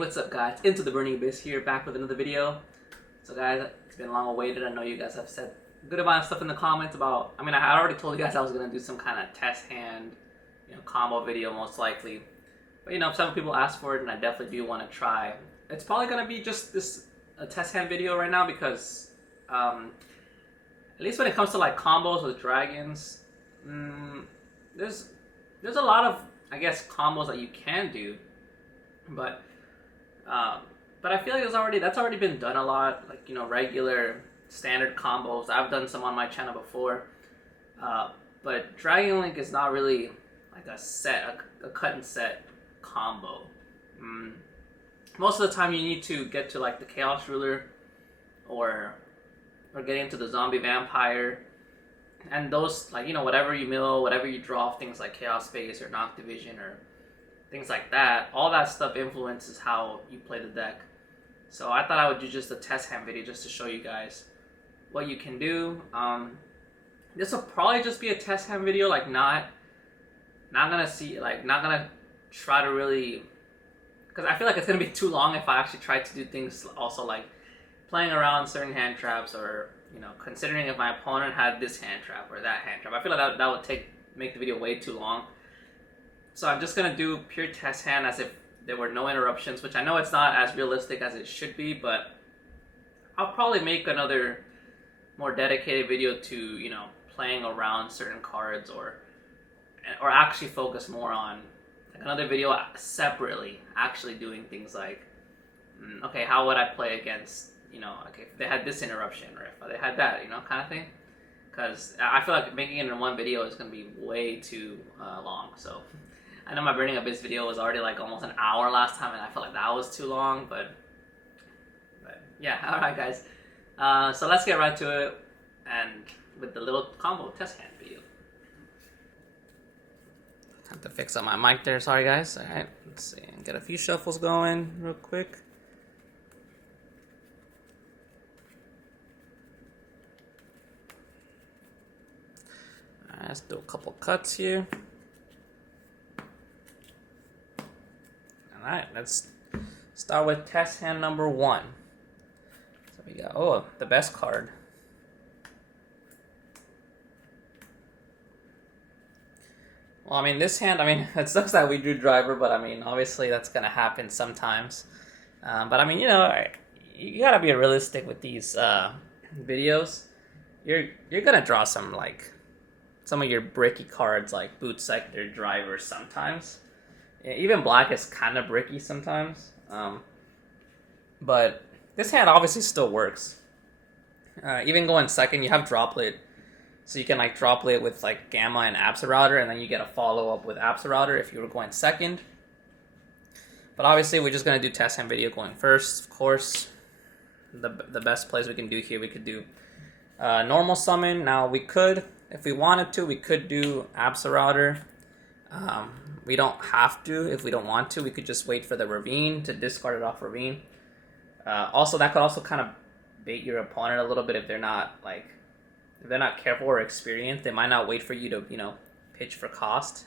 what's up guys? Into the Burning Abyss here, back with another video. So guys, it's been long awaited. I know you guys have said a good amount of stuff in the comments about, I had already told you guys I was going to do some kind of test hand, combo video most likely. But some people asked for it and I definitely do want to try. It's probably going to be just a test hand video right now because, at least when it comes to like combos with dragons, there's a lot of, I guess, combos that you can do. But I feel like that's already been done a lot, like regular standard combos. I've done some on my channel before, but Dragon Link is not really like a cut and set combo. Most of the time you need to get to like the Chaos Ruler or get into the Zombie Vampire, and those, like, whatever you mill, whatever you draw, things like Chaos Space or Noctivision or things like that, all that stuff influences how you play the deck. So I thought I would do just a test hand video just to show you guys what you can do. This will probably just be a test hand video, like not gonna try to really, because I feel like it's gonna be too long if I actually try to do things also like playing around certain hand traps, or considering if my opponent had this hand trap or that hand trap. I feel like that would make the video way too long. So I'm just going to do pure test hand as if there were no interruptions, which I know it's not as realistic as it should be, but I'll probably make another more dedicated video to, playing around certain cards, or actually focus more on like another video separately, actually doing things like, okay, how would I play against, okay, if they had this interruption, or if they had that, kind of thing. Because I feel like making it in one video is going to be way too long, so I know my Burning Abyss video was already like almost an hour last time, and I felt like that was too long, but yeah, alright guys. So let's get right to it, and with the little combo test hand video. Have to fix up my mic there, sorry guys. Alright, let's see, get a few shuffles going real quick. Alright, let's do a couple cuts here. Alright, let's start with test hand number 1. So we got, the best card. Well, this hand, it sucks that we drew Driver, but obviously that's going to happen sometimes. But you gotta be realistic with these videos. You're going to draw some of your bricky cards like Boot Sector, Driver sometimes. Even Black is kind of bricky sometimes, but this hand obviously still works. Even going second, you have Droplet, so you can Droplet with Gamma and Absorouter, and then you get a follow-up with Absorouter if you were going second. But obviously we're just going to do test hand video going first. Of course, the best plays we can do here, we could do normal summon. Now we could, if we wanted to, we could do Absorouter. We don't have to if we don't want to. We could just wait for the Ravine to discard it off Ravine. Also, that could also kind of bait your opponent a little bit if they're not careful or experienced. They might not wait for you to pitch for cost.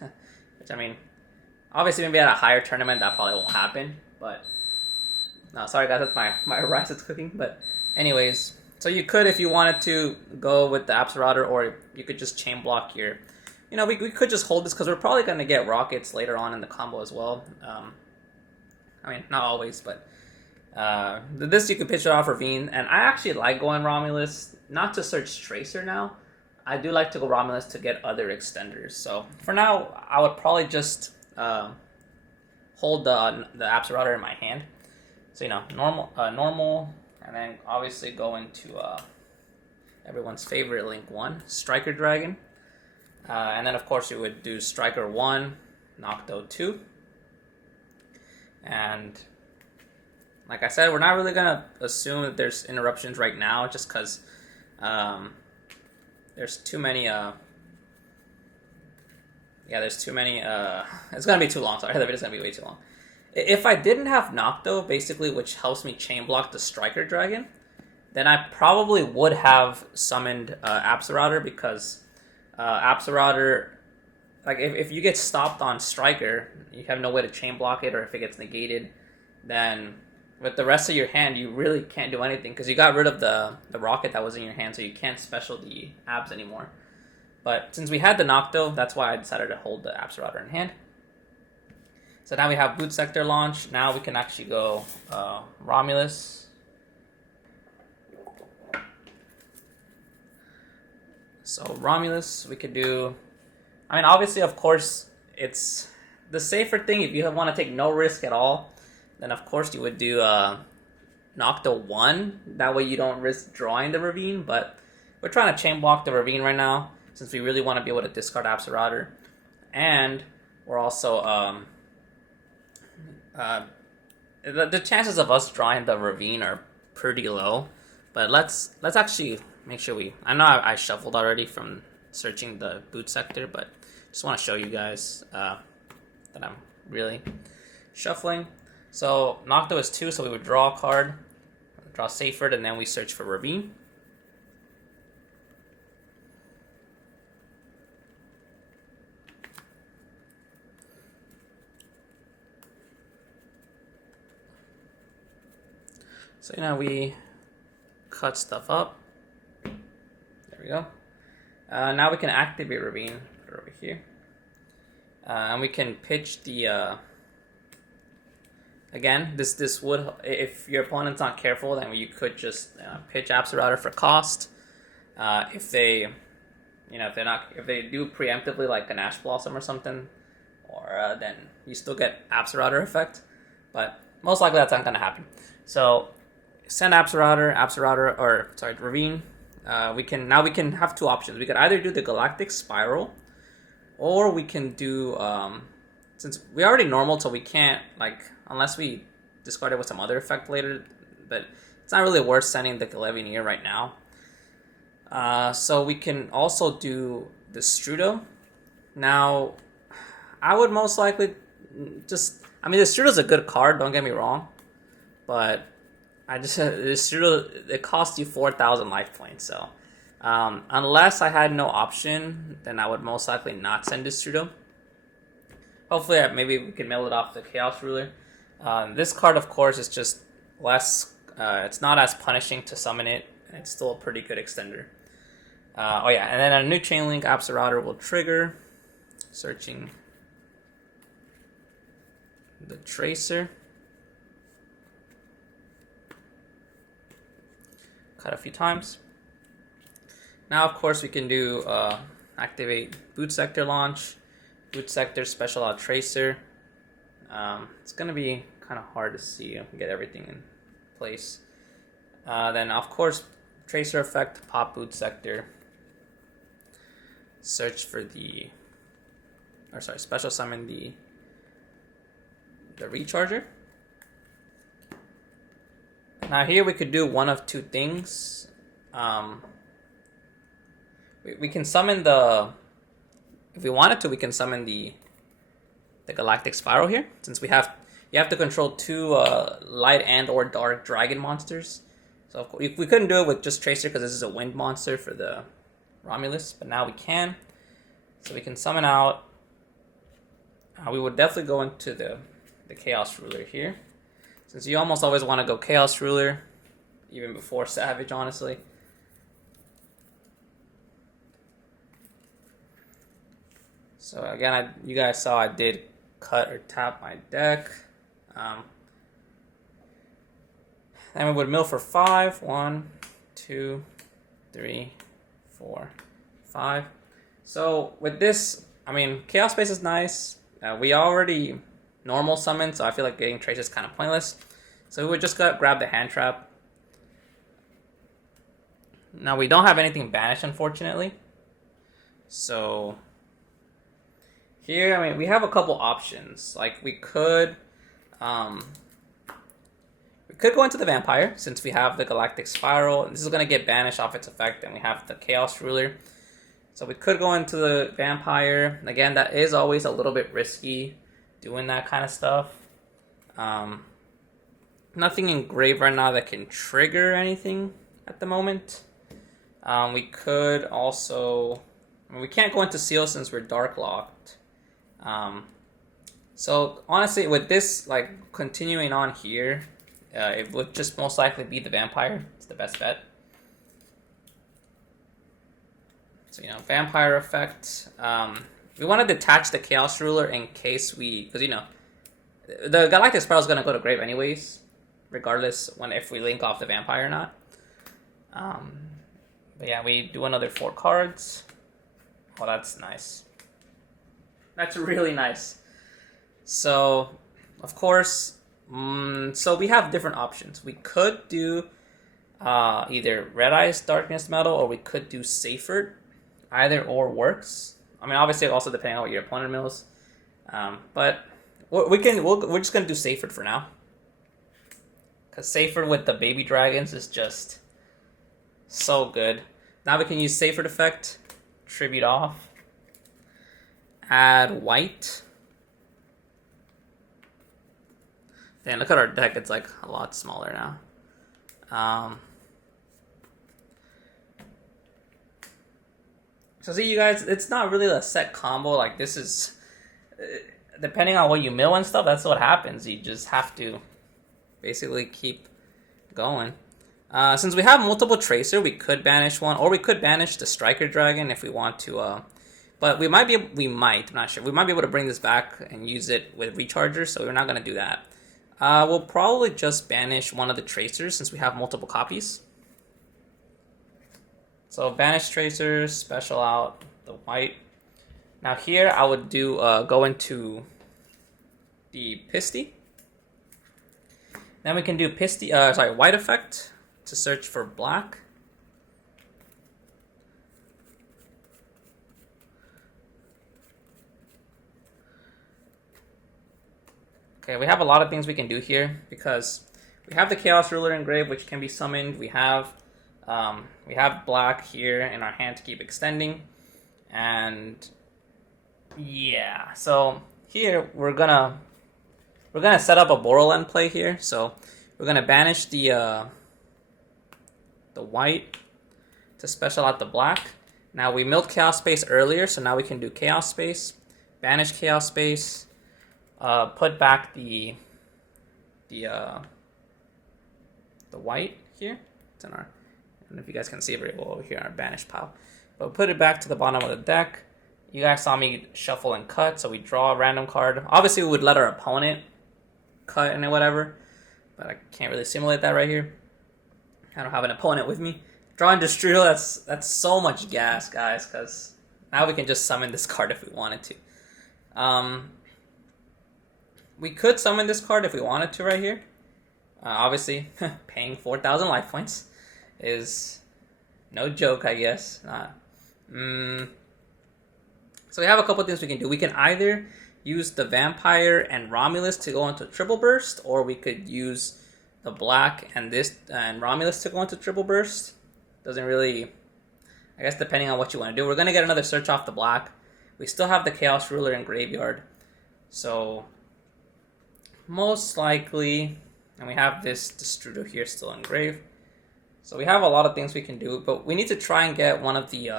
Which obviously maybe at a higher tournament that probably won't happen. But no, sorry guys, that's my rice that's cooking. But anyways, so you could, if you wanted to, go with the Absorouter, or you could just chain block here. We could just hold this because we're probably going to get Rockets later on in the combo as well. Not always, but this you could pitch it off Ravine. And I actually like going Romulus, not to search Tracer now. I do like to go Romulus to get other extenders. So for now, I would probably just hold the Absorouter in my hand. So, normal, and then obviously go into everyone's favorite Link 1, Striker Dragon. And then, of course, you would do Striker 1, Nocto 2. And like I said, we're not really going to assume that there's interruptions right now, just because there's too many... there's too many... it's going to be too long, sorry. The video's going to be way too long. If I didn't have Nocto, basically, which helps me chain block the Striker Dragon, then I probably would have summoned Absorouter, because... Absorouter, if you get stopped on Striker, you have no way to chain block it, or if it gets negated, then with the rest of your hand, you really can't do anything because you got rid of the rocket that was in your hand, so you can't special the abs anymore. But since we had the Nocto, that's why I decided to hold the Absorauder in hand. So now we have Boot Sector launch. Now we can actually go Romulus. So Romulus, we could do... I mean, obviously, of course, it's the safer thing. If you want to take no risk at all, then of course you would do Nocto 1. That way you don't risk drawing the Ravine. But we're trying to chain block the Ravine right now, since we really want to be able to discard Absorauder. And we're also... the chances of us drawing the Ravine are pretty low, but let's actually make sure we... I know I shuffled already from searching the Boot Sector, but just want to show you guys that I'm really shuffling. So Nocto is 2, so we would draw a card, draw Seyfried, and then we search for Ravine. So now we cut stuff up. There we go. Now we can activate Ravine. Put it over here. And we can pitch the... again, this would... If your opponent's not careful, then you could just pitch Absorauder for cost. If they... if they do preemptively like an Ash Blossom or something, or then you still get Absorauder effect. But most likely that's not going to happen. So... send Absorauder, or sorry, Ravine. We can have two options. We could either do the Galactic Spiral, or we can do since we already normal, so we can't unless we discard it with some other effect later. But it's not really worth sending the Galevinier right now. So we can also do the Strudo. Now, I would most likely the Strudo's a good card. Don't get me wrong, but it costs you 4,000 life points, so unless I had no option, then I would most likely not send Strudo. Hopefully, maybe we can mill it off the Chaos Ruler. This card, of course, is just less. It's not as punishing to summon it. It's still a pretty good extender. And then a new Chain Link Absorauder will trigger. Searching the Tracer. Cut a few times. Now, of course, we can do activate Boot Sector launch, Boot Sector special out Tracer. It's gonna be kind of hard to see and get everything in place. Then, of course, Tracer effect, pop Boot Sector. Search for special summon the Recharger. Now here we could do one of two things. We can summon if we wanted to, we can summon the Galactic Spiral here. Since you have to control two light and or dark dragon monsters. So we couldn't do it with just Tracer because this is a wind monster for the Romulus, but now we can. So we can summon out. We would definitely go into the Chaos Ruler here. Since you almost always want to go Chaos Ruler, even before Savage, honestly. So again, you guys saw I did cut or tap my deck. Then we would mill for 5. 1, 2, 3, 4, 5. So with this, Chaos Space is nice. We already normal summon, so I feel like getting Tracer is kind of pointless. So we would just grab the Hand Trap. Now we don't have anything banished, unfortunately. So here, we have a couple options. Like we could go into the Vampire since we have the Galactic Spiral. This is gonna get banished off its effect, and we have the Chaos Ruler. So we could go into the Vampire. Again, that is always a little bit risky, doing that kind of stuff. Nothing in grave right now that can trigger anything at the moment. We could also... we can't go into Seal since we're Dark Locked. So honestly, with this like continuing on here, it would just most likely be the vampire. It's the best bet. So you know, vampire effect. We want to detach the Chaos Ruler in case because you know, the Galactic Spiral is gonna go to grave anyways, regardless if we link off the vampire or not. But yeah, we do another 4 cards. Oh, that's nice. That's really nice. So, of course, so we have different options. We could do either Red Eyes Darkness Metal, or we could do Seyfert. Either or works. I mean, obviously, also depending on what your opponent mills. But we're just gonna do Seyfert for now, because Seyfert with the baby dragons is just so good. Now we can use Seyfert effect, tribute off, add white. Damn, look at our deck, it's like a lot smaller now. So see, you guys, it's not really a set combo. Like, this is, depending on what you mill and stuff, that's what happens. You just have to basically keep going. Since we have multiple Tracer, we could banish one, or we could banish the Striker Dragon if we want to, but I'm not sure. We might be able to bring this back and use it with Recharger, so we're not going to do that. We'll probably just banish one of the Tracers since we have multiple copies. So banish Tracers, special out the white. Now here I would do go into the Pisty. Then we can do white effect to search for black. Okay, we have a lot of things we can do here because we have the Chaos Ruler engraved, which can be summoned. We have black here in our hand to keep extending, and yeah. So here we're gonna set up a Borderland play here. So we're gonna banish the white to special out the black. Now we milled Chaos Space earlier, so now we can do Chaos Space, banish Chaos Space, put back the white here. It's in our, I don't know if you guys can see it very well over here in our banish pile, but put it back to the bottom of the deck. You guys saw me shuffle and cut, so we draw a random card. Obviously, we would let our opponent cut and whatever, but I can't really simulate that right here. I don't have an opponent with me. Drawing Destrudo, that's so much gas, guys, because now we can just summon this card if we wanted to. We could summon this card if we wanted to right here. Obviously, paying 4,000 life points is no joke, I guess. So we have a couple things we can do. We can either use the Vampire and Romulus to go into Triple Burst, or we could use the black and Romulus to go into Triple Burst. Doesn't really, I guess, depending on what you want to do. We're going to get another search off the black. We still have the Chaos Ruler in Graveyard. So, most likely, and we have this Destrudo here still engraved. So we have a lot of things we can do, but we need to try and get one of the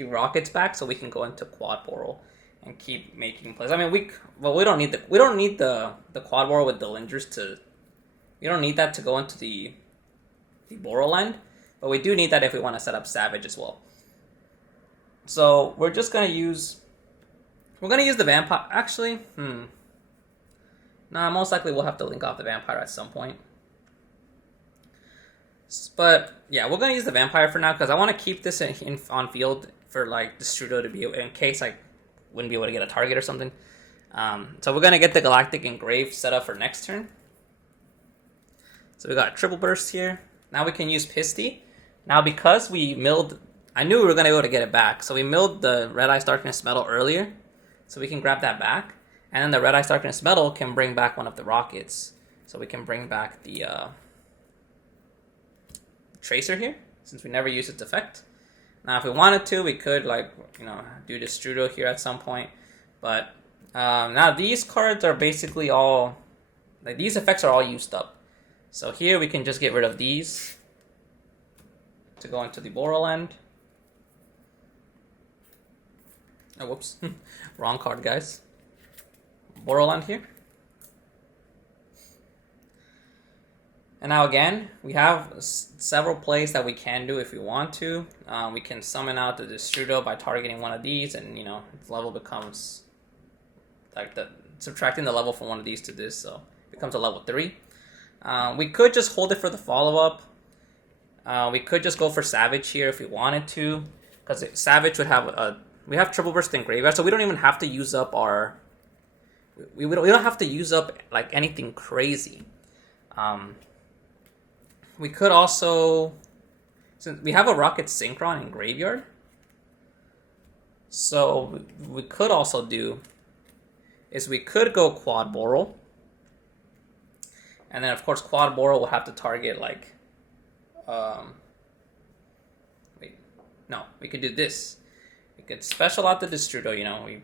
rockets back so we can go into Quad Boral and keep making plays. I mean, we don't need the Quad Boral with the Lingers to. We don't need that to go into the Boral end, but we do need that if we want to set up Savage as well. So we're just gonna use. We're gonna use the Vampire. Actually, Nah, most likely we'll have to link off the Vampire at some point. But yeah, we're gonna use the Vampire for now because I want to keep this on field for like Destrudo to be in case I wouldn't be able to get a target or something. So we're gonna get the Galactic Engrave set up for next turn. So we got Triple Burst here. Now we can use Pisty. Now because we milled, I knew we were gonna be able to get it back, so we milled the Red Eyes Darkness Metal earlier, so we can grab that back. And then the Red Eyes Darkness Metal can bring back one of the rockets. So we can bring back the Tracer here, since we never used its effect. Now, if we wanted to, we could, do Destrudo here at some point. But now these cards are basically all, these effects are all used up. So here we can just get rid of these to go into the Boral end. Oh, whoops. Wrong card, guys. Borderland here. And now again, we have several plays that we can do if we want to. We can summon out the Destrudo by targeting one of these, and you know, its level becomes like subtracting the level from one of these to this, so it becomes a level 3. We could just hold it for the follow-up. We could just go for Savage here if we wanted to, because Savage would have we have Triple Burst in Graveyard, so we don't even have to use up our... We don't have to use up like anything crazy. We could also... Since we have a Rocket Synchron in Graveyard, so we could also do is we could go Quad Boral. And then of course Quad Boral will have to target like... wait, no, we could do this. We could special out the Destrudo, you know, we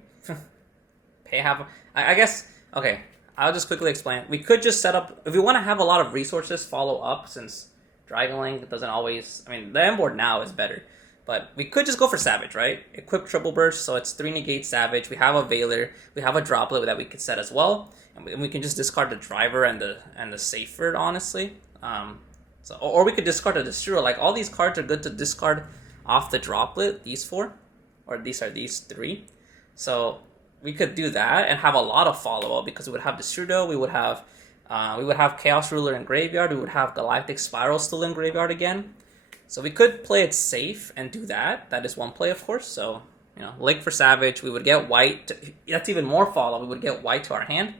pay half... I guess, okay, I'll just quickly explain. We could just set up, if we want to have a lot of resources follow up, since Dragon Link doesn't always, I mean, the M board now is better, but we could just go for Savage, right? Equip Triple Burst, so it's 3 negate Savage. We have a Veiler, we have a Droplet that we could set as well, and we can just discard the Driver and the Safer, honestly. So, or we could discard the Destrudo. Like, all these cards are good to discard off the Droplet, these 4, or these are these 3. So we could do that and have a lot of follow-up, because we would have Destrudo, we would have Chaos Ruler in Graveyard, we would have Galactic Spiral still in Graveyard again. So we could play it safe and do that. That is one play, of course. So, you know, Link for Savage, we would get white. That's even more follow-up. We would get white to our hand.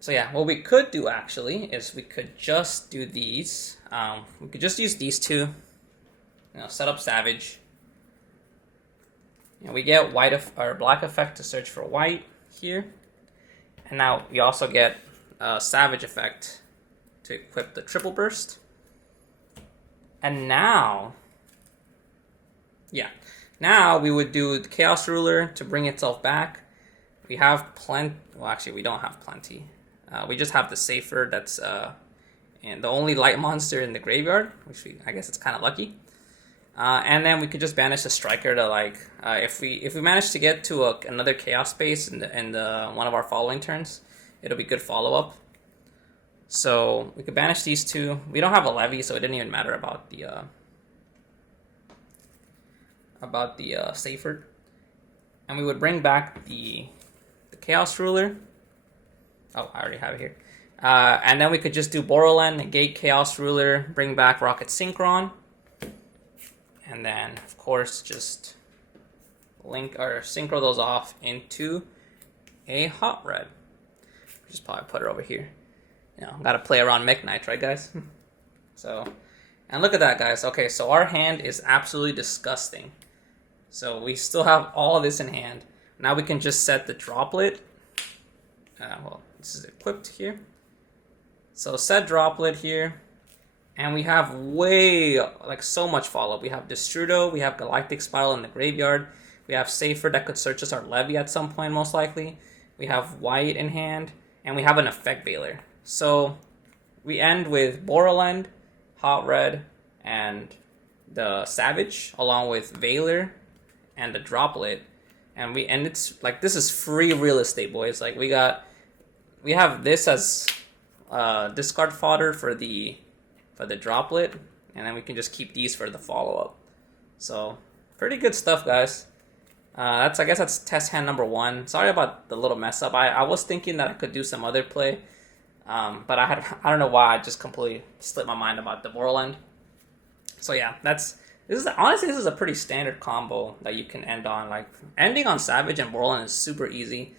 So yeah, what we could do actually is we could just do these. We could just use these two. You know, set up Savage. And we get white or black effect to search for white here. And now we also get Savage effect to equip the Triple Burst. And now, yeah, now we would do the Chaos Ruler to bring itself back. We have plenty, well actually we don't have plenty. We just have the Safer that's and the only light monster in the graveyard, which I guess it's kind of lucky. And then we could just banish the Striker to like, if we manage to get to another Chaos Space in one of our following turns, it'll be good follow-up. So we could banish these two. We don't have a Levy, so it didn't even matter about the Safer. And we would bring back the Chaos Ruler. Oh, I already have it here. And then we could just do Borderland, negate Chaos Ruler, bring back Rocket Synchron. And then, of course, just link or synchro those off into a Hot Red. Just probably put it over here. You know, gotta play around Mech Knight, right, guys? So, and look at that, guys. Okay, so our hand is absolutely disgusting. So we still have all of this in hand. Now we can just set the Droplet. Well, this is equipped here. So set Droplet here. And we have so much follow-up. We have Destrudo, we have Galactic Spiral in the graveyard. We have Safer that could search us our Levy at some point, most likely. We have white in hand. And we have an Effect Veiler. So we end with Borderland, Hot Red, and the Savage, along with Veiler and the Droplet. And it's like, this is free real estate, boys. Like, we have this as discard fodder for the Droplet, and then we can just keep these for the follow-up. So pretty good stuff, guys. I guess that's test hand number 1. Sorry about the little mess up. I was thinking that I could do some other play, but I don't know why I just completely slipped my mind about the Borderland. So yeah, this is a pretty standard combo that you can end on. Like, ending on Savage and Borderland is super easy.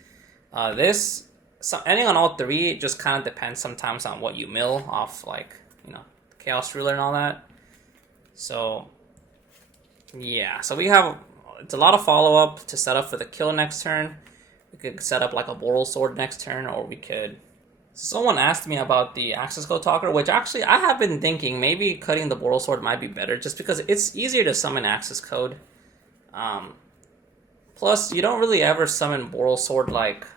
Ending on all 3, it just kind of depends sometimes on what you mill off, like, you know, Chaos Ruler and all that. So yeah, so it's a lot of follow-up to set up for the kill next turn. We could set up like a Boral Sword next turn, or we could... Someone asked me about the Access Code Talker, which actually I have been thinking maybe cutting the Boral Sword might be better, just because it's easier to summon Access Code. Plus, you don't really ever summon Boral Sword like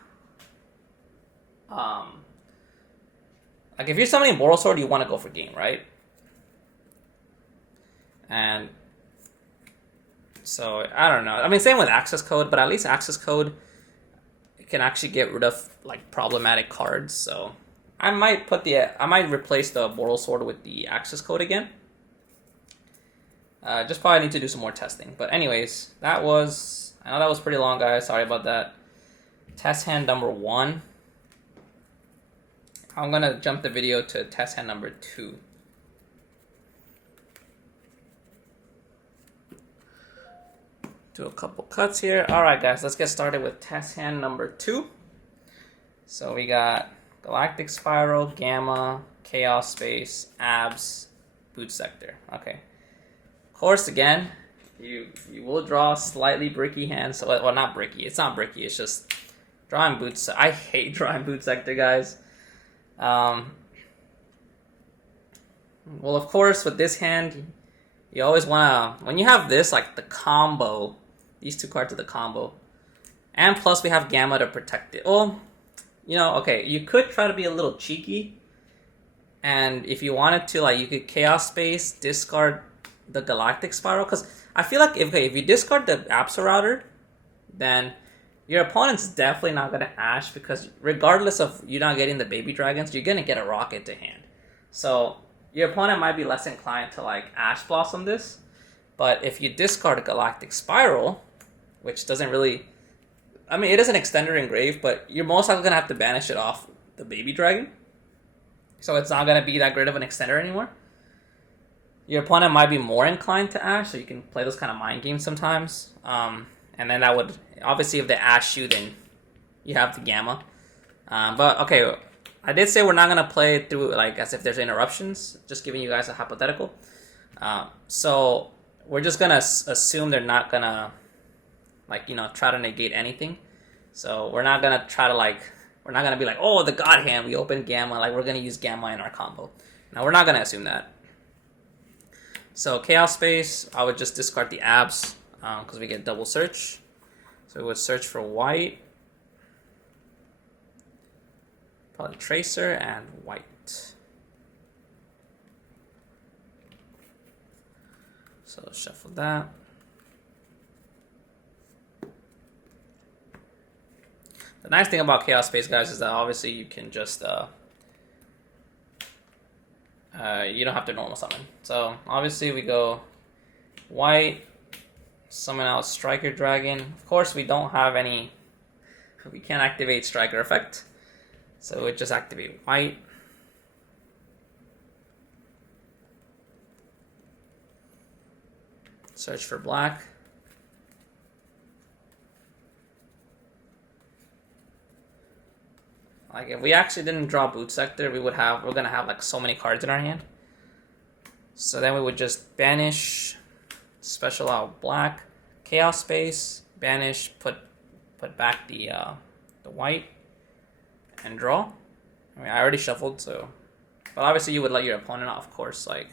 if you're summoning Boral Sword, you want to go for game, right? And so, I don't know. I mean, same with Access Code, but at least Access Code, can actually get rid of like problematic cards. So I might replace the Moral Sword with the Access Code again. Just probably need to do some more testing. But anyways, I know that was pretty long, guys. Sorry about that. Test hand number 1. I'm gonna jump the video to test hand number 2. Do a couple cuts here. Alright guys, let's get started with test hand number 2. So we got Galactic Spiral, Gamma, Chaos Space, Abs, Boot Sector. Okay. Of course, again, you will draw slightly bricky hands. So, well, not bricky. It's not bricky. It's just drawing boots. I hate drawing Boot Sector, guys. Well, of course, with this hand, you always want to, when you have this, like the combo, these 2 cards are the combo, and plus we have Gamma to protect it. Well, you know, okay, you could try to be a little cheeky, and if you wanted to, like, you could Chaos Space, discard the Galactic Spiral, because I feel like if you discard the Absorouter, then your opponent's definitely not going to Ash, because regardless of you not getting the Baby Dragons, you're going to get a Rocket to hand. So your opponent might be less inclined to like Ash Blossom this, but if you discard a Galactic Spiral, which doesn't really, I mean, it is an extender engrave, but you're most likely going to have to banish it off the Baby Dragon, so it's not going to be that great of an extender anymore. Your opponent might be more inclined to Ash, so you can play those kind of mind games sometimes. And then that would, obviously if they Ash you, then you have the Gamma. But okay, I did say we're not going to play it through like as if there's interruptions, just giving you guys a hypothetical. So we're just going to assume they're not going to, like, you know, try to negate anything. So we're not going to try to like, we're not going to be like, oh, the God Hand, we open Gamma, like we're going to use Gamma in our combo. Now we're not going to assume that. So Chaos Space, I would just discard the Abs, because we get double search. So we would search for white, probably Tracer, and white. So shuffle that. The nice thing about Chaos Space, guys, is that obviously you can just you don't have to normal summon. So obviously we go white, summon out Striker Dragon. Of course we don't have any, we can't activate Striker effect, so we just activate white. Search for black. Like if we actually didn't draw Boot Sector, we're gonna have like so many cards in our hand. So then we would just banish, special out black, Chaos Space, banish, put back the white, and draw. I mean, I already shuffled, so, but obviously you would let your opponent, of course, like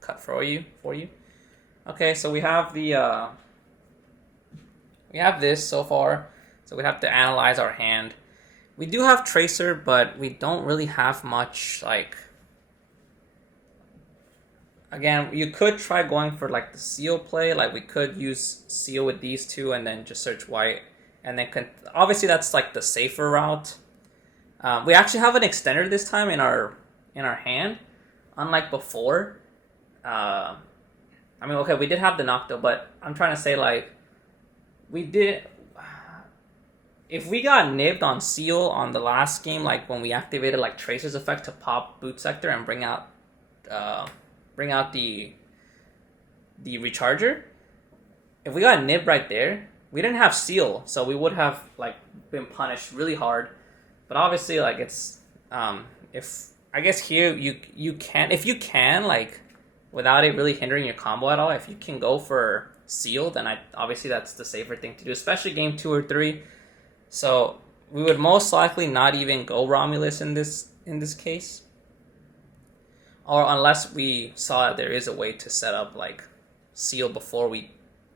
cut for you. Okay, so we have the we have this so far. So we have to analyze our hand. We do have Tracer, but we don't really have much, like, again, you could try going for like the Seal play. Like we could use Seal with these 2 and then just search white. And then obviously that's like the safer route. We actually have an extender this time in our hand, unlike before. I mean, okay, we did have the Nocto, but I'm trying to say, like, if we got nibbed on Seal on the last game, like when we activated like Tracer's effect to pop Boot Sector and bring out the Recharger, if we got nibbed right there, we didn't have Seal, so we would have like been punished really hard. But obviously, like, it's if I guess here you can, if you can, like, without it really hindering your combo at all, if you can go for Seal, then obviously that's the safer thing to do, especially game 2 or 3. So we would most likely not even go Romulus in this case, or unless we saw that there is a way to set up like Seal before we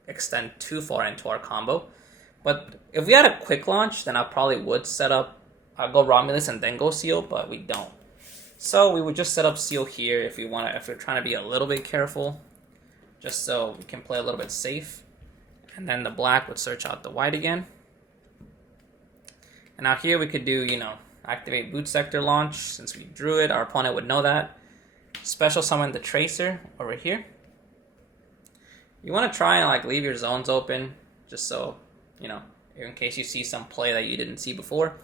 extend too far into our combo. But if we had a quick launch, then I probably would go Romulus and then go Seal, but we don't. So we would just set up Seal here if we're trying to be a little bit careful, just so we can play a little bit safe. And then the black would search out the white again. And now here we could do, you know, activate boot sector launch. Since we drew it, our opponent would know that. Special summon the Tracer over here. You want to try and like leave your zones open, just so, you know, in case you see some play that you didn't see before.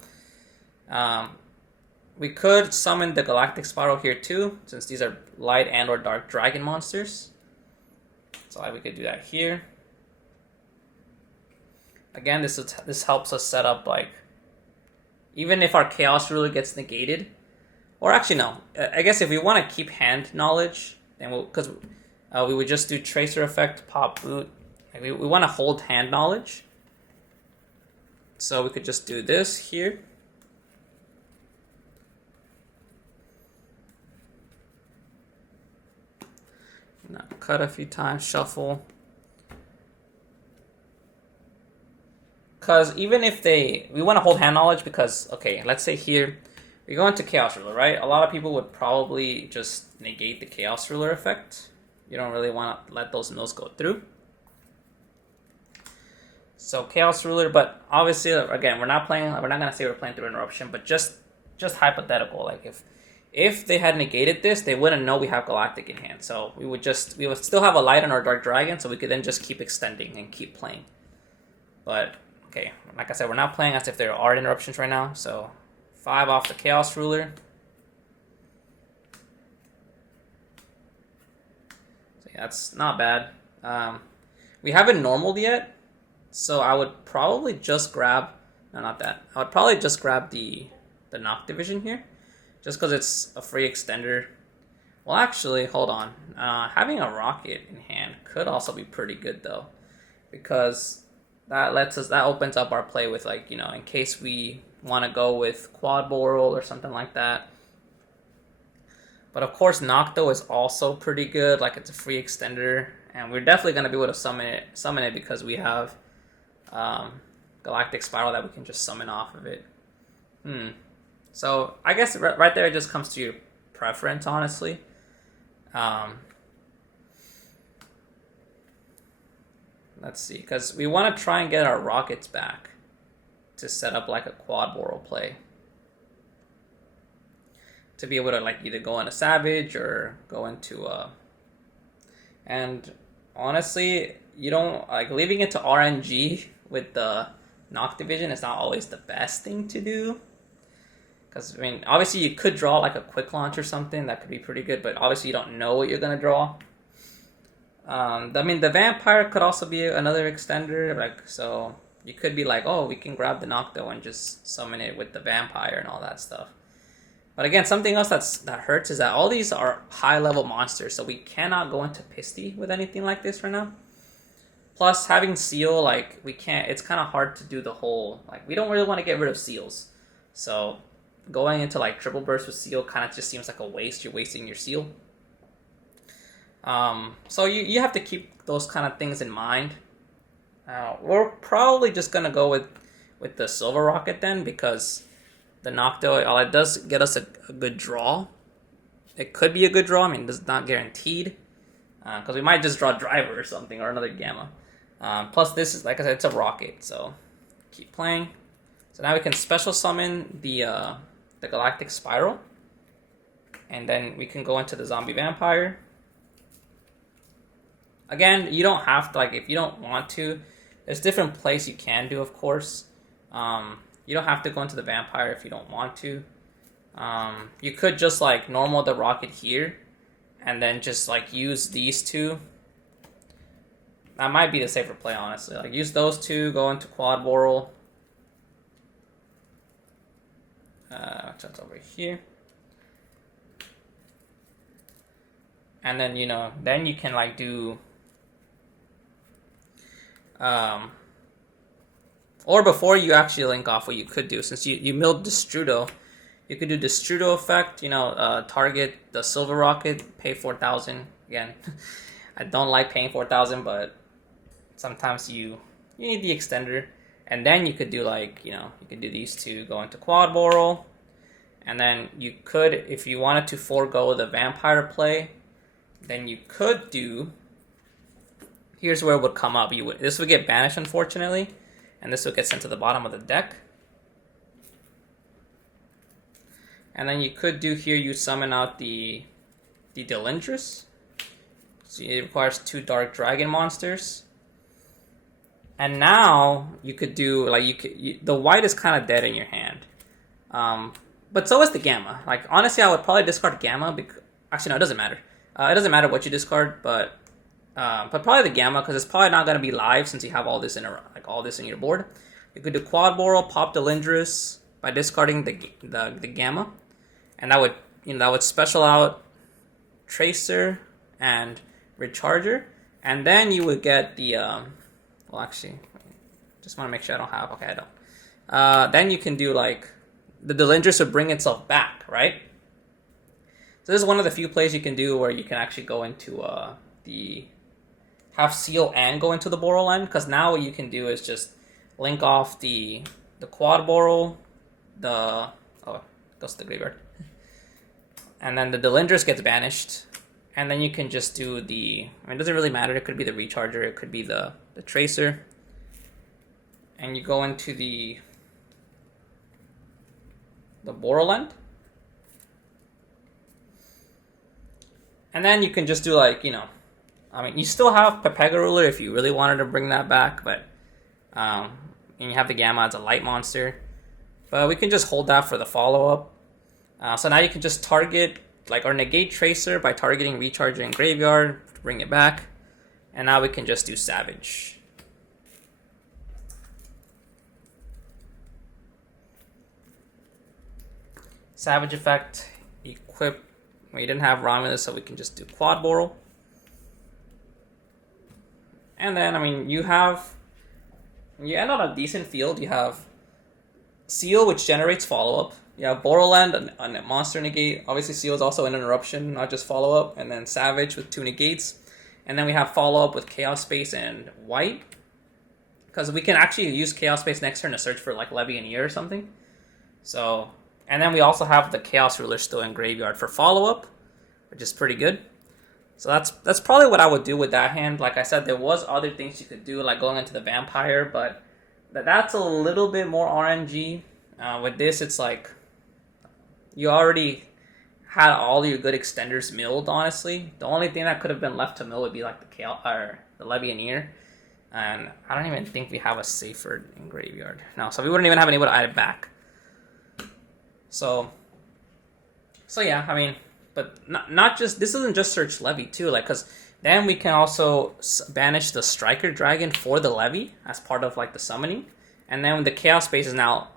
We could summon the Galactic Spiral here too, since these are light and or dark dragon monsters. So we could do that here. Again, this helps us set up, like, even if our Chaos Ruler gets negated, or actually no, I guess if we want to keep hand knowledge, then we would just do Tracer effect, pop boot. Like we want to hold hand knowledge, so we could just do this here. Now cut a few times, shuffle. Because even if we want to hold hand knowledge, because, okay, let's say here, we go into Chaos Ruler, right? A lot of people would probably just negate the Chaos Ruler effect. You don't really want to let those mills go through. So Chaos Ruler, but obviously, again, we're not going to say we're playing through Interruption, but just hypothetical. Like if they had negated this, they wouldn't know we have Galactic in hand. So we would still have a light on our Dark Dragon, so we could then just keep extending and keep playing. But okay, like I said, we're not playing as if there are interruptions right now. So 5 off the Chaos Ruler. So yeah, that's not bad. We haven't normaled yet, so I would probably just grab, no, not that. I would probably just grab the Noct Division here, just because it's a free extender. Well, actually, hold on. Having a rocket in hand could also be pretty good though, because that opens up our play with, like, you know, in case we want to go with Quad Boral or something like that. But of course, Nocto is also pretty good. Like, it's a free extender, and we're definitely going to be able to summon it because we have Galactic Spiral that we can just summon off of it. So I guess right there it just comes to your preference, honestly. Let's see, because we want to try and get our rockets back to set up like a Quad Boral play, to be able to, like, either go into Savage or go into and honestly, you don't, like, leaving it to RNG with the Noct Division is not always the best thing to do. Because, I mean, obviously you could draw like a quick launch or something that could be pretty good, but obviously you don't know what you're going to draw. I mean, the Vampire could also be another extender, like, so you could be like, oh, we can grab the Nocto and just summon it with the Vampire and all that stuff. But again, something else that hurts is that all these are high-level monsters, so we cannot go into Pisty with anything like this right now. Plus, having Seal, like, we can't, it's kind of hard to do the whole, like, we don't really want to get rid of Seals. So going into, like, Triple Burst with Seal kind of just seems like a waste. You're wasting your Seal. So you have to keep those kind of things in mind. We're probably just going to go with the Silver Rocket then, because the Nocto, while it does get us a good draw, it could be a good draw. I mean, it's not guaranteed, because we might just draw Driver or something, or another Gamma. Plus, this is, like I said, it's a rocket, so keep playing. So now we can special summon the Galactic Spiral, and then we can go into the Zombie Vampire. Again, you don't have to, like, if you don't want to, there's different plays you can do, of course. You don't have to go into the Vampire if you don't want to. You could just, like, normal the rocket here, and then just, like, use these two. That might be the safer play, honestly. Like, use those two, go into Quad Boral. That's over here. And then, you know, then you can, like, do... or before you actually link off, what you could do, since you milled Destrudo, you could do Destrudo effect, you know, target the Silver Rocket, pay 4,000. Again, I don't like paying 4,000, but sometimes you need the extender. And then you could do, like, you know, you could do these two, go into Quad Boral. And then you could, if you wanted to forego the Vampire play, then you could do, here's where it would come up. This would get banished, unfortunately, and this would get sent to the bottom of the deck. And then you could do here, you summon out the Delindris. So it requires 2 Dark Dragon monsters. And now you could do, like, the white is kind of dead in your hand. But so is the Gamma. Like, honestly, I would probably discard Gamma. Actually, no, it doesn't matter. It doesn't matter what you discard, but probably the Gamma, because it's probably not going to be live since you have all this in your board. You could do Quad Boral, pop Delindris by discarding the Gamma, and that would special out Tracer and Recharger, and then you would get the well, actually, just want to make sure I don't have. Okay, I don't. Then you can do like the Delindris would bring itself back, right? So this is one of the few plays you can do where you can actually go into have Seal and go into the Boral end, because now what you can do is just link off the Quad Boral, goes to the graveyard, and then the Delindris gets banished, and then you can just do it doesn't really matter. It could be the Recharger, it could be the Tracer, and you go into the Boral end, and then you can just do you still have Pepega Ruler if you really wanted to bring that back, but and you have the Gamma as a light monster, but we can just hold that for the follow-up. So now you can just target or negate Tracer by targeting Recharger and Graveyard to bring it back, and now we can just do Savage. Savage effect, equip. We didn't have Romulus, so we can just do Quad Boral. And then, you end on a decent field. You have Seal, which generates follow-up. You have Borderland, a monster negate. Obviously, Seal is also an interruption, not just follow-up. And then Savage with 2 negates. And then we have follow-up with Chaos Space and White. Because we can actually use Chaos Space next turn to search for, Levianeer or something. So, and then we also have the Chaos Ruler still in Graveyard for follow-up, which is pretty good. So that's probably what I would do with that hand. Like I said, there was other things you could do, like going into the Vampire, but that's a little bit more RNG. With this, it's like you already had all your good extenders milled, honestly. The only thing that could have been left to mill would be like the Levianeer. And I don't even think we have a Safer in Graveyard. No, so we wouldn't even have been able to add it back. So yeah, but not just, this isn't just search Levy too, because then we can also banish the Striker Dragon for the Levy as part of the summoning, and then the Chaos Space is now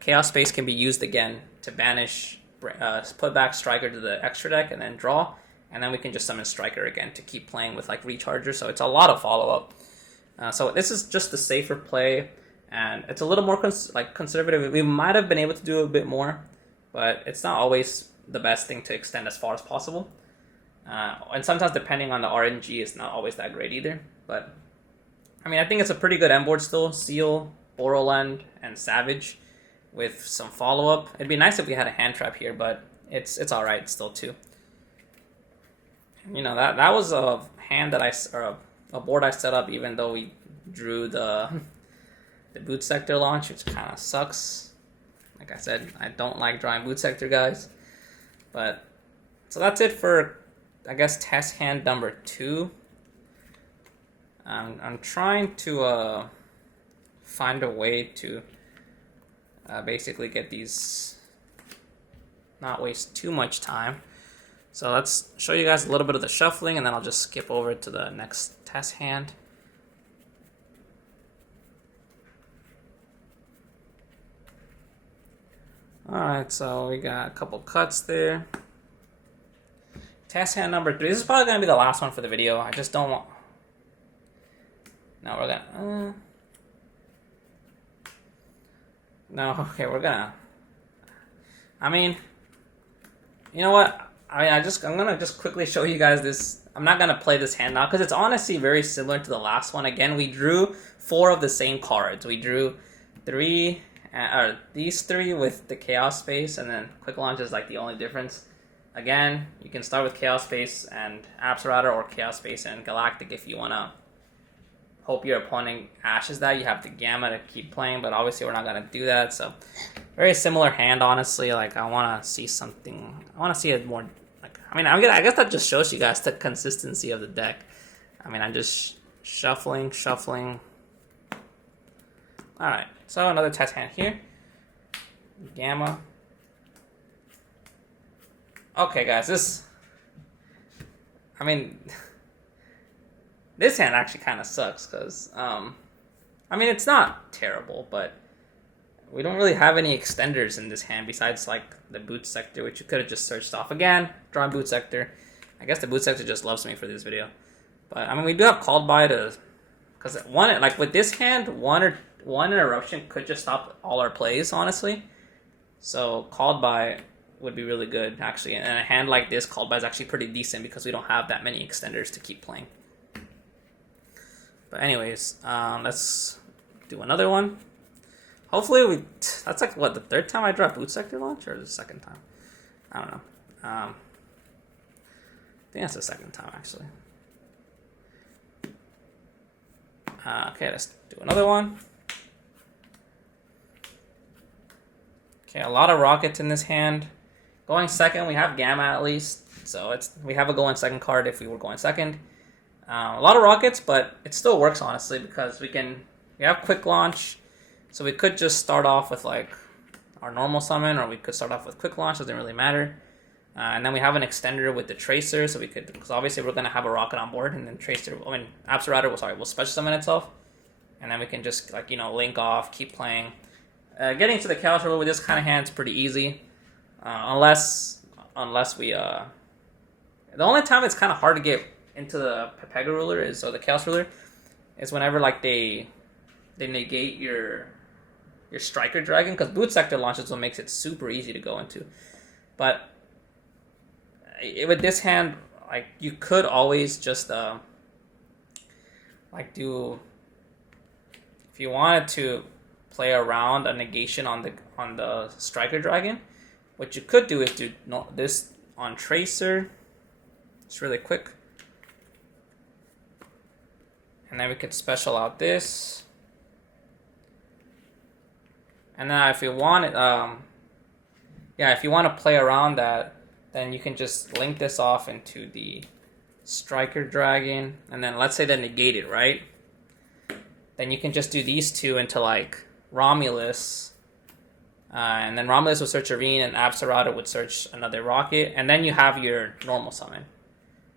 Chaos Space can be used again to banish, put back Striker to the extra deck and then draw, and then we can just summon Striker again to keep playing with Recharger. So it's a lot of follow up. So this is just the safer play, and it's a little more conservative. We might have been able to do a bit more, but it's not always the best thing to extend as far as possible. And sometimes, depending on the RNG, it's not always that great either. But, I think it's a pretty good end board still. Seal, Borderland, and Savage with some follow-up. It'd be nice if we had a hand trap here, but it's alright still, too. That was a hand or a board I set up, even though we drew the Boot Sector launch, which kind of sucks. Like I said, I don't like drawing Boot Sector, guys. But, so that's it for, I guess, test hand number 2. I'm trying to find a way to basically get these, not waste too much time. So let's show you guys a little bit of the shuffling, and then I'll just skip over to the next test hand. Alright, so we got a couple cuts there. Test hand number 3. This is probably going to be the last one for the video. I just don't want... No, we're going to... No, okay, we're going to... You know what? I'm going to just quickly show you guys this. I'm not going to play this hand now, because it's honestly very similar to the last one. Again, we drew 4 of the same cards. We drew 3... these 3 with the Chaos Space, and then Quick Launch is the only difference. Again, you can start with Chaos Space and Absorata, or Chaos Space and Galactic if you want to hope your opponent ashes that. You have the Gamma to keep playing, but obviously we're not gonna do that. So very similar hand, honestly. Like I want to see something. I want to see it more. Like I guess that just shows you guys the consistency of the deck. I mean, I'm just shuffling. All right, so another test hand here. Gamma. Okay, guys, this hand actually kind of sucks because, it's not terrible, but we don't really have any extenders in this hand besides, like, the Boot Sector, which you could have just searched off. Again, drawing Boot Sector. I guess the Boot Sector just loves me for this video. But, we do have Called By to... Because, with this hand, one interruption could just stop all our plays, honestly. So, Called By would be really good, actually. And a hand like this, Called By, is actually pretty decent because we don't have that many extenders to keep playing. But anyways, let's do another one. Hopefully that's like, what, the third time I draw Boot Sector launch, or the second time? I don't know. I think that's the second time, actually. Okay, let's do another one. Okay, a lot of rockets in this hand. Going second, we have Gamma at least. So we have a going second card if we were going second. A lot of rockets, but it still works, honestly, because we have quick launch. So we could just start off with like our normal summon, or we could start off with quick launch, doesn't really matter. And then we have an extender with the Tracer, so we could, because obviously we're going to have a rocket on board, and then Apsarada will special summon itself. And then we can just link off, keep playing. Getting to the Chaos Ruler with this kind of hand is pretty easy. Unless we... The only time it's kind of hard to get into the Pega Ruler or the Chaos Ruler is whenever they negate your Striker Dragon, because Boot Sector launches what makes it super easy to go into. But with this hand, you could always just do, if you wanted to play around a negation on the Striker Dragon, what you could do is do this on Tracer. It's really quick. And then we could special out this. And then if you want it, if you want to play around that, then you can just link this off into the Striker Dragon. And then let's say they negate it, right? Then you can just do these two into Romulus. And then Romulus would search a Ravine, and Apsarada would search another rocket. And then you have your normal summon.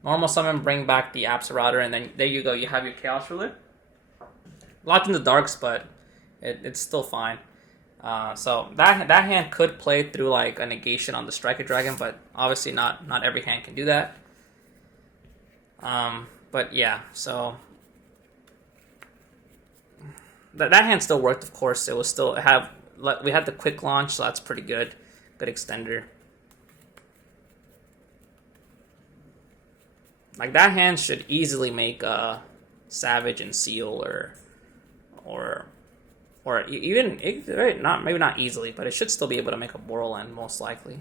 Normal summon, bring back the Apsarada, and then there you go. You have your Chaos Ruler. Locked in the darks, but it's still fine. So that hand could play through a negation on the Striker Dragon, but obviously not every hand can do that. But yeah, so that hand still worked. Of course, it was still we had the quick launch, so that's pretty good. Good extender. That hand should easily make Savage and Seal or even maybe not easily, but it should still be able to make a Borderland most likely.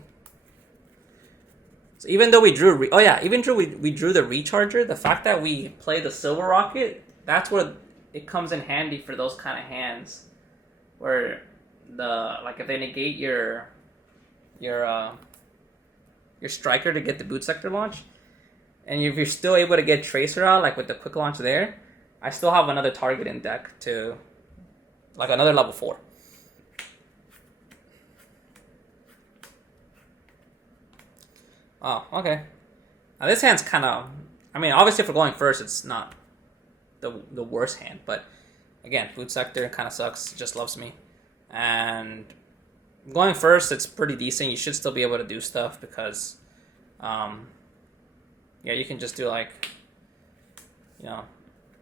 So even though we drew we drew the Recharger, the fact that we play the Silver Rocket, that's where it comes in handy for those kind of hands where if they negate your Striker to get the Boot Sector launch. And if you're still able to get Tracer out, with the quick launch there, I still have another target in deck to, another level 4. Oh, okay. Now this hand's kind of, obviously if we're going first, it's not the worst hand, but again, Boot Sector kind of sucks, just loves me. And going first, it's pretty decent. You should still be able to do stuff because, you can just do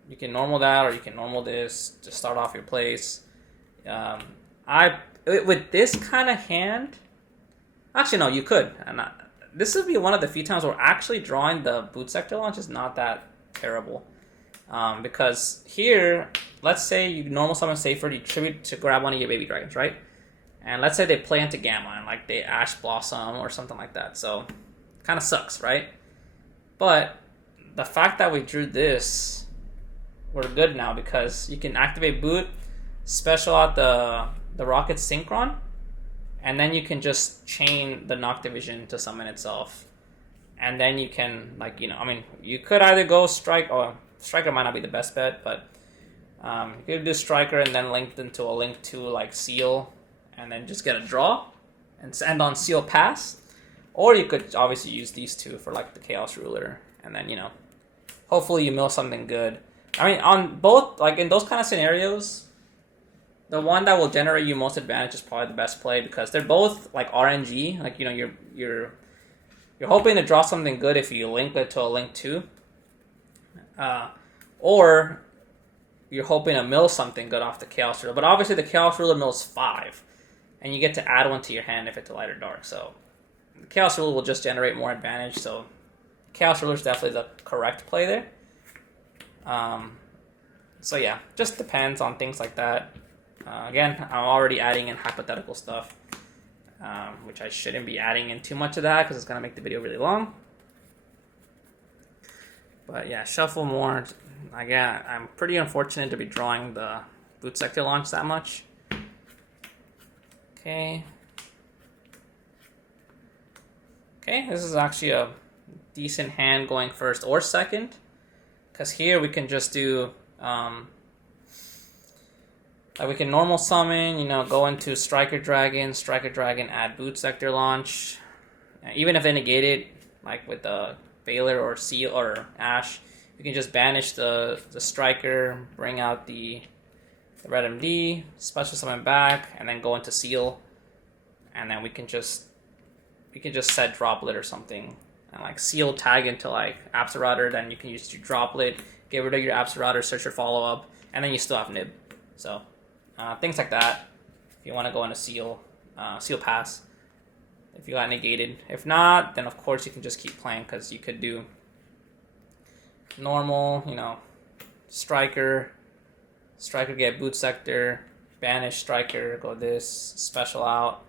you can normal that, or you can normal this to start off your plays. With this kind of hand, actually no, you could. And this would be one of the few times where actually drawing the Boot Sector launch is not that terrible. Because here, let's say you normal summon Safer, you tribute to grab one of your baby dragons, right? And let's say they play into Gamma and they Ash Blossom or something like that. So kind of sucks, right? But the fact that we drew this we're good now because you can activate boot, special out the rocket synchron, and then you can just chain the Noctivision to summon itself. And then you can, like, you know, I mean, you could either go Strike, or Striker might not be the best bet, but you could do Striker and then link into a Link 2 like Seal, and then just get a draw and end on Seal Pass. Or you could obviously use these two for like the Chaos Ruler, and then, you know, hopefully you mill something good. I mean, on both, like in those kind of scenarios, the one that will generate you most advantage is probably the best play because they're both like RNG. Like, you know, you're hoping to draw something good if you link it to a Link 2. Or you're hoping to mill something good off the Chaos Ruler. But obviously the Chaos Ruler mills 5. And you get to add one to your hand if it's a light or dark. So the Chaos Ruler will just generate more advantage. So Chaos Ruler is definitely the correct play there. So yeah, just depends on things like that. Again, I'm already adding in hypothetical stuff. Which I shouldn't be adding in too much of that because it's going to make the video really long. But yeah, shuffle more. Again, I'm pretty unfortunate to be drawing the Boot Sector launch that much. Okay. Okay, this is actually a decent hand going first or second. Because here we can just do... we can normal summon, you know, go into Striker Dragon, add Boot Sector launch. Even if they negate it, like with the Veiler or Seal or Ash, you can just banish the Striker, bring out the Red MD, special summon back, and then go into Seal. And then we can just set Droplet or something. And like Seal tag into like Absorauter, then you can use your Droplet, get rid of your Absorauter, search your follow-up, and then you still have Nib. So... things like that. If you want to go into Seal Pass, if you got negated. If not, then of course you can just keep playing because you could do normal, you know, Striker get Boot Sector, banish Striker, go this, special out.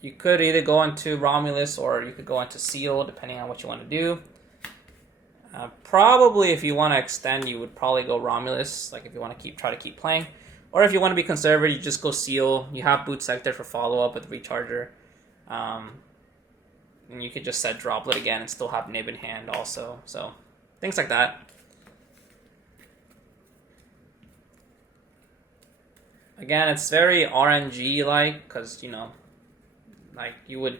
You could either go into Romulus or you could go into Seal, depending on what you want to do. Probably if you want to extend, you would probably go Romulus, like if you want to try to keep playing. Or if you want to be conservative, you just go Seal. You have Boot Sector for follow-up with Recharger. And you could just set Droplet again and still have Nib in hand also. So, things like that. Again, it's very RNG-like, because, you know, like you would...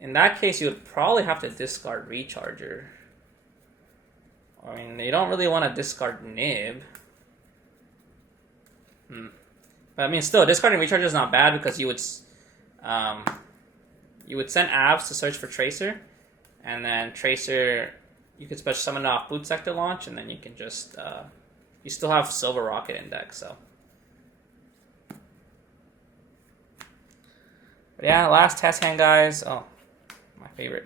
In that case, you would probably have to discard Recharger. I mean, you don't really want to discard Nib. But I mean, still, discarding Recharger is not bad because you would send Abs to search for Tracer, and then Tracer, you could special summon it off Boot Sector launch, and then you can just you still have Silver Rocket Index. So, but yeah, last test hand, guys. Oh, my favorite.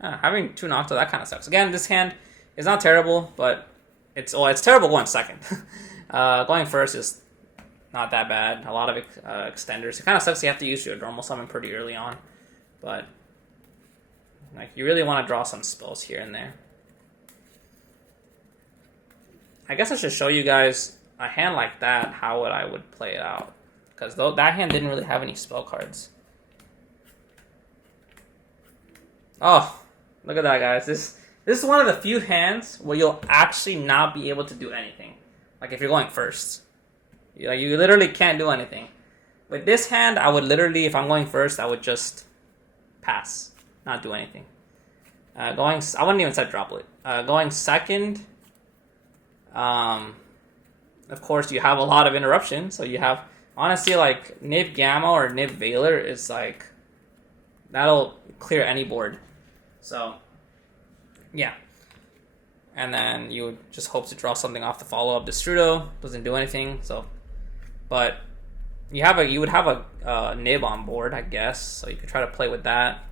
Having 2 Nocto, that kind of sucks. Again, this hand is not terrible, but it's terrible going second. Going first is not that bad. A lot of extenders. It kind of sucks you have to use your normal summon pretty early on, but like you really want to draw some spells here and there. I guess I should show you guys a hand like that, how I would play it out, because that hand didn't really have any spell cards. Oh. Look at that, guys. This is one of the few hands where you'll actually not be able to do anything. Like if you're going first. You literally can't do anything. With this hand, I would literally, if I'm going first, I would just pass. Not do anything. I wouldn't even set Droplet. Going second, of course, you have a lot of interruption. So you have, honestly, like Nib Gamma or Nib Veiler is like, that'll clear any board. So, yeah. And then you would just hope to draw something off the follow-up. Destrudo doesn't do anything, so... But you would have a Nib on board, I guess, so you could try to play with that.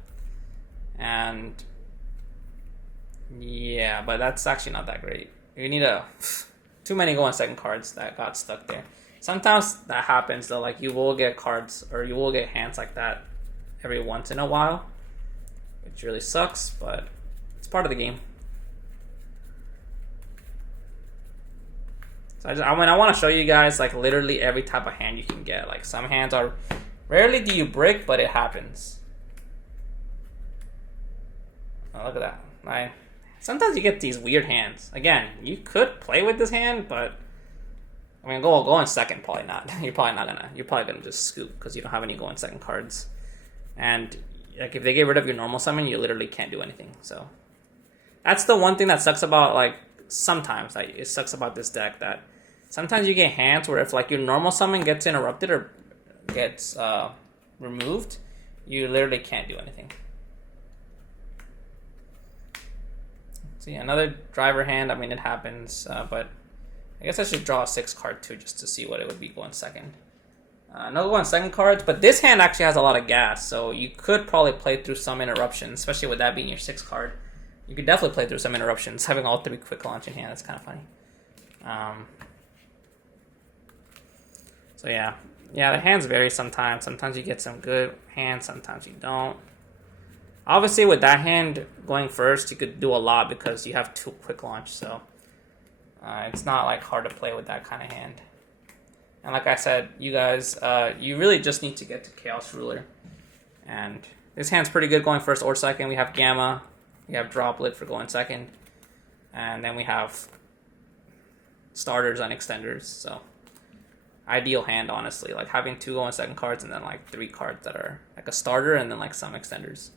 And... yeah, but that's actually not that great. You need too many go on second cards that got stuck there. Sometimes that happens, though. Like, you will get cards, or you will get hands like that every once in a while. which really sucks, but it's part of the game. So I want to show you guys like literally every type of hand you can get. Like some hands are, rarely do you brick, but it happens. Oh, look at that. Like, sometimes you get these weird hands. Again, you could play with this hand, but I mean, go in second, probably not. You're probably gonna just scoop because you don't have any go in second cards. And like if they get rid of your normal summon, you literally can't do anything. So that's the one thing that sucks about like sometimes like it sucks about this deck, that sometimes you get hands where if like your normal summon gets interrupted or gets removed, you literally can't do anything. See, another driver hand. I mean, it happens, but I guess I should draw a 6 card too, just to see what it would be going second. No going second cards, but this hand actually has a lot of gas, so you could probably play through some interruptions, especially with that being your 6 card. You could definitely play through some interruptions, having all 3 quick launch in hand. That's kind of funny. So yeah, the hands vary sometimes. Sometimes you get some good hands, sometimes you don't. Obviously, with that hand going first, you could do a lot because you have 2 quick launch, so it's not like hard to play with that kind of hand. And like I said, you guys, you really just need to get to Chaos Ruler. And this hand's pretty good going first or second. We have Gamma, we have Droplet for going second, and then we have starters and extenders. So ideal hand, honestly, like having 2 going second cards and then like 3 cards that are like a starter and then like some extenders.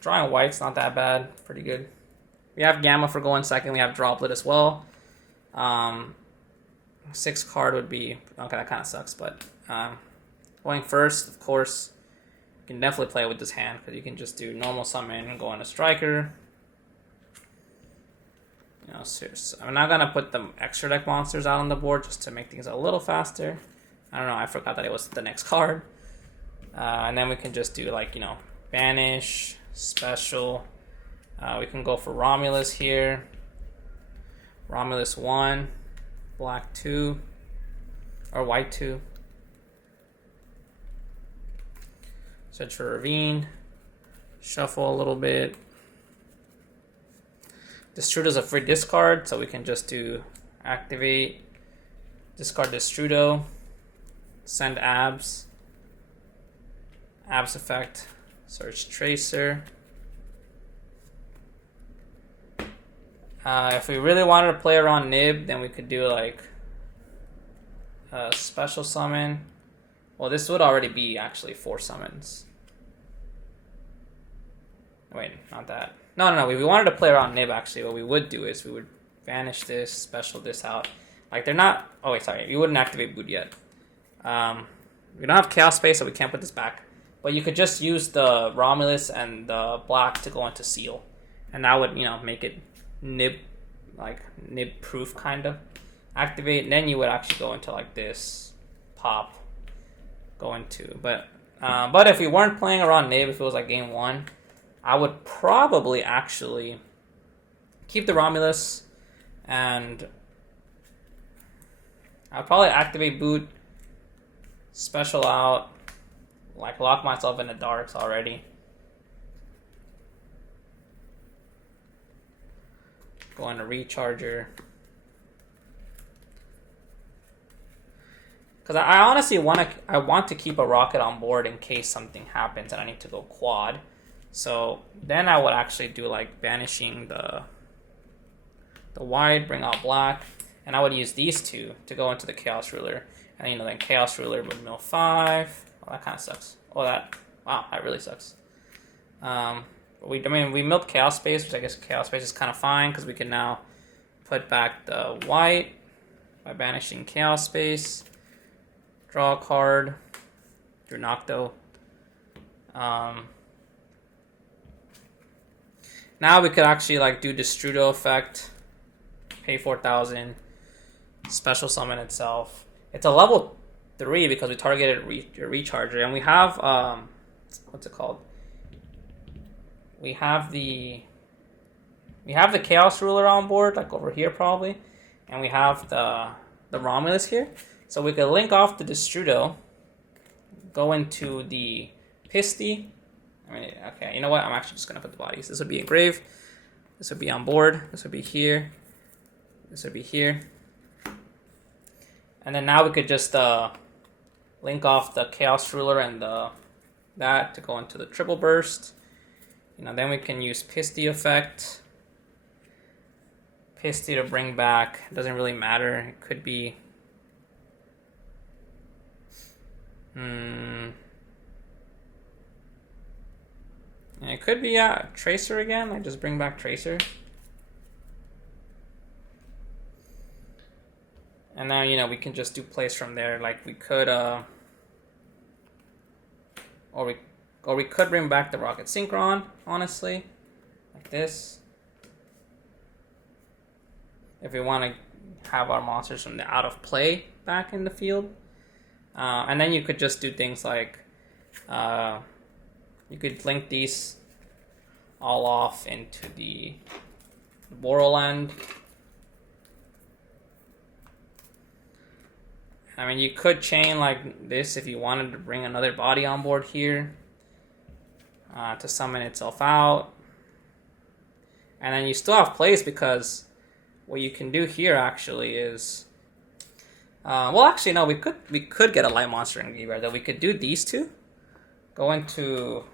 Drawing white's not that bad, pretty good. We have Gamma for going second, we have Droplet as well. 6 card would be, okay, that kind of sucks, but going first, of course, you can definitely play with this hand because you can just do normal summon and go on a striker. You know, seriously. I'm not gonna put the extra deck monsters out on the board just to make things a little faster. I don't know, I forgot that it was the next card. And then we can just do like, you know, banish, special. We can go for Romulus here. Romulus 1, black 2, or white 2. Search for Ravine. Shuffle a little bit. Destrudo's a free discard, so we can just do activate, discard Destrudo, send Abs, Abs effect, search Tracer. If we really wanted to play around Nib, then we could do like a special summon. Well, this would already be actually 4 summons. Wait, not that. No. If we wanted to play around Nib, actually, what we would do is we would banish this, special this out. Like, they're not... Oh, wait, sorry. You wouldn't activate Boot yet. We don't have Chaos Space, so we can't put this back. But you could just use the Romulus and the black to go into Seal. And that would, you know, make it Nib, like, Nib-proof, kind of. Activate, and then you would actually go into, like, this. Pop. Go into... But if we weren't playing around Nib, if it was, like, game 1... I would probably actually keep the Romulus, and I'll probably activate Boot, special out, like lock myself in the darks already. Go into Recharger. Because I honestly want to keep a Rocket on board in case something happens and I need to go quad. So then I would actually do like banishing the white, bring out black, and I would use these 2 to go into the Chaos Ruler. And you know, then Chaos Ruler would mill 5. Oh, that kind of sucks. Oh, wow, that really sucks. We milled Chaos Space, which I guess Chaos Space is kind of fine because we can now put back the white by banishing Chaos Space. Draw a card. Do Nocto. Now we could actually like do Destrudo effect, pay 4,000, special summon itself. It's a level 3 because we targeted Recharger, and we have what's it called? we have the Chaos Ruler on board, like over here probably, and we have the Romulus here. So we could link off the Destrudo, go into the Pisty. Okay, you know what? I'm actually just gonna put the bodies. This would be engraved. This would be on board. This would be here. This would be here. And then now we could just link off the Chaos Ruler and that to go into the Triple Burst. Then we can use Pisty effect. Pisty to bring back. It doesn't really matter. It could be. It could be Tracer again. I just bring back Tracer. And now, we can just do plays from there. Like we could, or we could bring back the Rocket Synchron, honestly, like this. If we want to have our monsters from the out of play back in the field. And then you could just do things like, you could link these all off into the Borderland. You could chain like this if you wanted to bring another body on board here to summon itself out. And then you still have plays, because what you can do here actually is, well, actually no, we could get a light monster in graveyard. That we could do these two, go into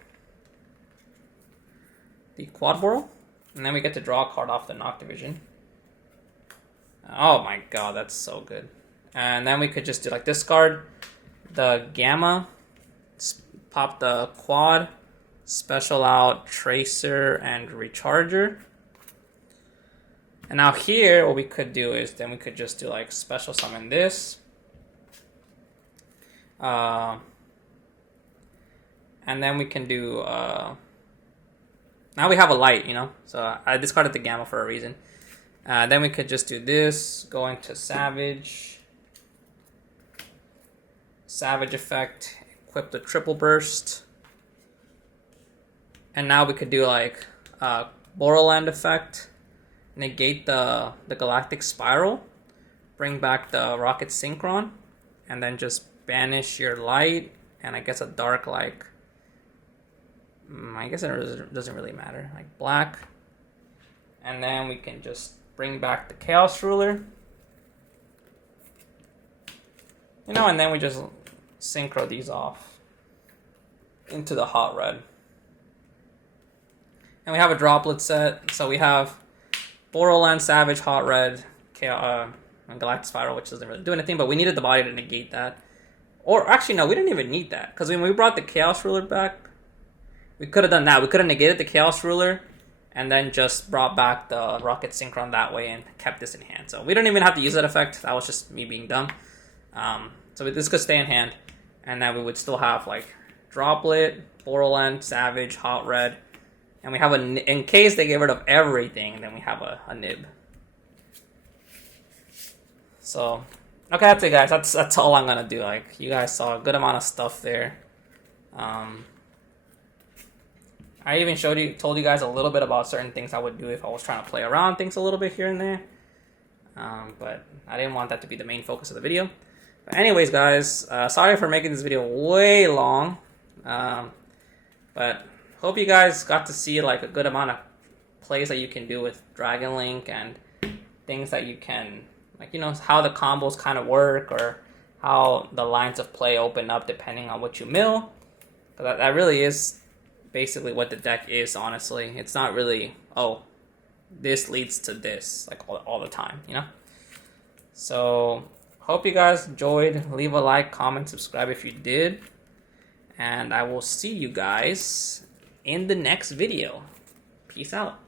the Quad Whirl, and then we get to draw a card off the Noctivision. Oh my god, that's so good. And then we could just do like discard the Gamma, pop the Quad, special out Tracer and Recharger. And now here, what we could do is then we could just do like special summon this. And then we can do, now we have a light, so I discarded the Gamma for a reason. Then we could just do this, go into Savage effect, equip the Triple Burst. And now we could do like Borderland effect, negate the Galactic Spiral, bring back the Rocket Synchron, and then just banish your light, and I guess a dark, like, I guess it doesn't really matter, like black. And then we can just bring back the Chaos Ruler, and then we just synchro these off into the Hot Red. And we have a droplet set, so we have Borderland, Savage, Hot Red, and Galactic Spiral, which doesn't really do anything, but we needed the body to negate that. Or actually, no, we didn't even need that, because when we brought the Chaos Ruler back, we could have done that. We could have negated the Chaos Ruler and then just brought back the Rocket Synchron that way and kept this in hand. So we don't even have to use that effect. That was just me being dumb. So this could stay in hand, and then we would still have like Droplet, Borderland, Savage, Hot Red, and we have in case they get rid of everything, then we have a nib. So, okay, that's it, guys. That's all I'm gonna do. Like, you guys saw a good amount of stuff there. I even told you guys a little bit about certain things I would do if I was trying to play around things a little bit here and there. But I didn't want that to be the main focus of the video. But anyways, guys, sorry for making this video way long. But hope you guys got to see like a good amount of plays that you can do with Dragon Link, and things that you can, like, how the combos kind of work, or how the lines of play open up depending on what you mill. But that really is basically what the deck is, honestly. It's not really, oh, this leads to this, like all the time, So, hope you guys enjoyed. Leave a like, comment, subscribe if you did. And I will see you guys in the next video. Peace out.